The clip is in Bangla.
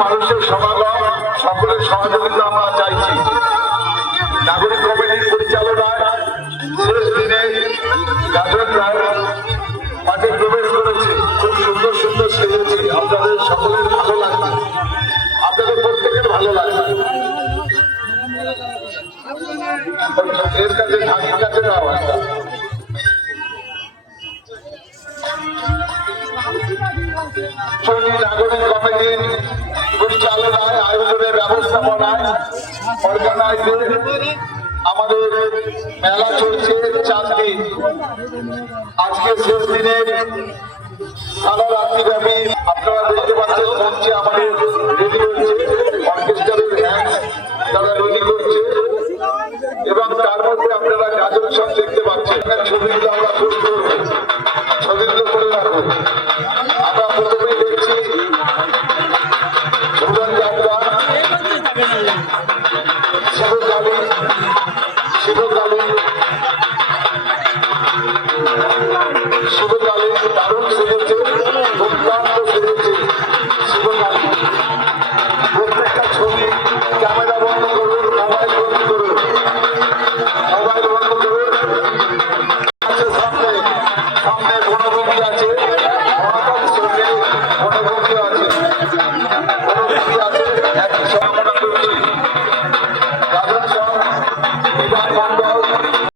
মানুষের সমাগম, সকলের সহযোগিতা আমরা চাইছি। নাগরিক কমিটির পরিচালনায় শেষ দিনে গাজনরা মাঠে প্রবেশ করেছে, খুব সুন্দর সুন্দর সেজেছে। আপনাদের সকলের ভালো লাগবে, আপনাদের প্রত্যেকের ভালো লাগবে। এর কাছে ঢাকির কাছে আওয়াজ নাগরিক কমিটির পরিচালনায়, আয়োজনের ব্যবস্থাপনায়, অর্গানাইজে আমাদের মেলা চলছে 4 দিন। আজকে শেষ দিনে সারা রাত্রি ব্যাপী আপনারা দেখতে পাচ্ছেন মঞ্চে আমাদের রেডি হচ্ছে, অর্কেস্ট্রারের হ্যান্ড তারা রেডি করছে।